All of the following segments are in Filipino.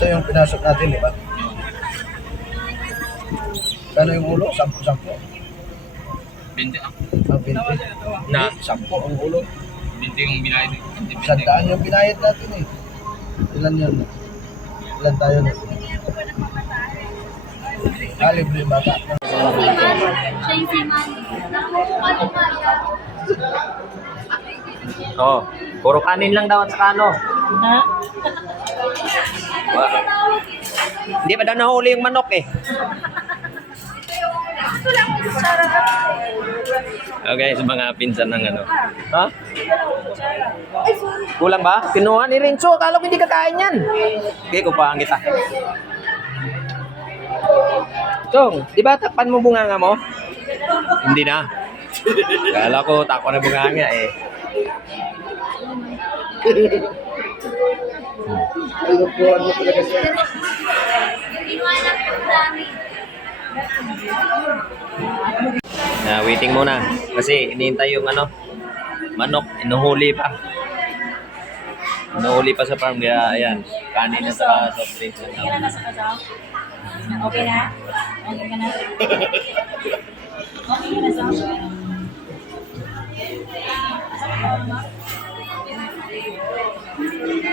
Ito yung pinasok natin, di ba? Kano yung ulo? Sampu-sampu. Binte ah. Ah, 20. Na? Sampu ang ulo. Binte yung binayad. Binte. Sandaan yung binayad natin eh. Ilan yun? Ilan tayo na? Ah, libre yung bata. Siya yung siman. Nakukuha ng maya. Oo. Oh, puro kanin lang daw at saka ano. Ha? Wa- Hindi pa daw nahuli yung manok eh. Okay, sa mga pinsan ng ano. Ha? Kulang ba? Kinuha ni Renzo. Akala ko hindi kakain yan. Okay, kupahan kita. Chong, di ba takpan mo bunganga mo? Hindi na. Kala ko tako na bunganga eh. Alupuan mo talaga siya. Na waiting muna. Kasi inihintay yung ano, manok, inuhuli pa. Inuhuli pa sa farm kaya ayan, kanin na sa soft drinks Okay na nasa kasaw? Okay na? Okay ka na? Okay ka na, Sam?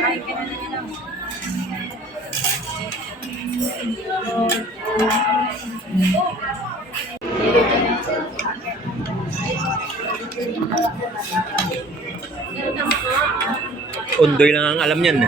Undoy lang ang alam niyan.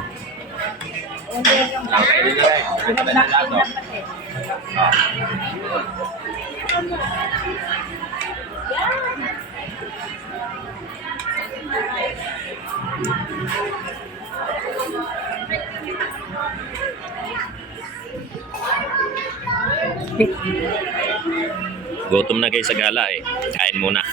Gutom na kayo sa gala eh. Kain muna.